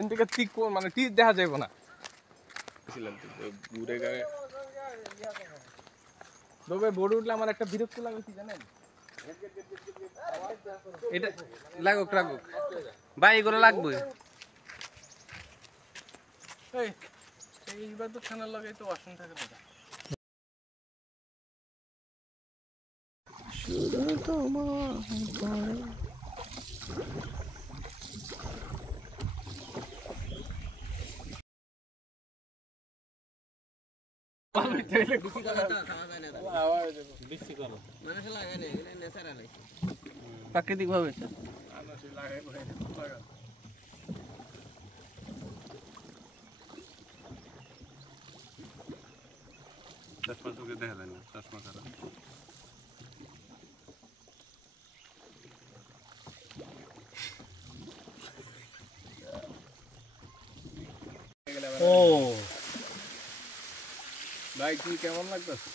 মানে তীর দেখা যাইব না ঘুরে গায়ে। তবে বোর্ড উঠলে আমার একটা বিরক্ত লাগে কি জানেন, এটা লাগুক লাগুক ভাই, এগুলো লাগবে। এইবার তো খানার লাগাই তো বাসন থাকে না। শুধু তোমার প্রাকৃতিক ভাবে চশমা চোখে দেখা যায় না, চশমা ছাড়া। ও ভাই কি কেমন লাগতেছে?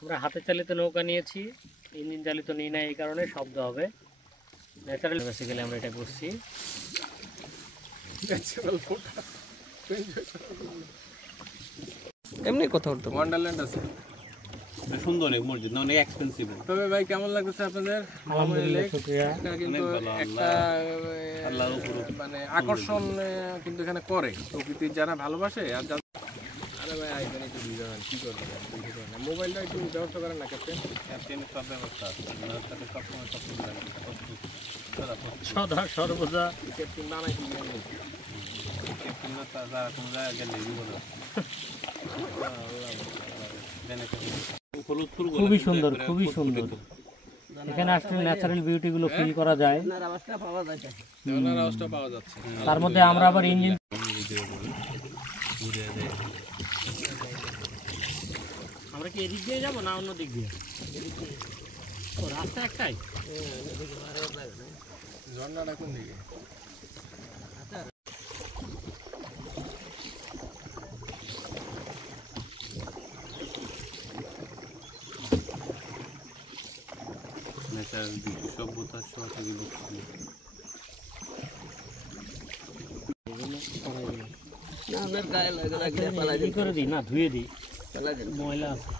আমরা হাতে চালিত নৌকা নিয়েছি, ইঞ্জিন চালিত নিই না, এই কারণে শব্দ হবে। ন্যাচারাল বেসিক্যালি আমরা এটা করছি। এমনি কথা বলতো ওয়ান্ডারল্যান্ড আছে সুন্দর এক মসজিদ, অনেক এক্সপেন্সিভ। তবে ভাই কেমন লাগতেছে আপনাদের? কিন্তু একটা মানে আকর্ষণ কিন্তু এখানে করে প্রকৃতির যারা ভালোবাসে। আর আরে ভাই এখানে একটু বুঝাবেন কি করবেন, মোবাইলটা একটু ব্যবস্থা করেন না ক্যাপ্টেন। ক্যাপ্টেনের সব ব্যবস্থা আছে, সাথে সবসময় সব কিছু লাগে, সদা সর্বদা ক্যাপ্টেন বানাই কি ক্যাপ্টেনরা তারা কোনো জায়গায় গেলে বিপদ। খুবই সুন্দর, খুবই সুন্দর। এখানে আসলে ন্যাচারাল বিউটি গুলো ফিল করা যায়, পাওয়া যাচ্ছে। তার মধ্যে আমরা আবার ইঞ্জিন আমরা কি এদিক দিয়ে যাবো না অন্য দিক দিয়ে? ও রাস্তা একটাই, ঝর্ণাটা কোন দিকে? ন্যাচারাল বিউটি, সভ্যতার সহযোগী লক্ষ্মী। করে দিই না, ধুয়ে দিই, ময়লা আছে।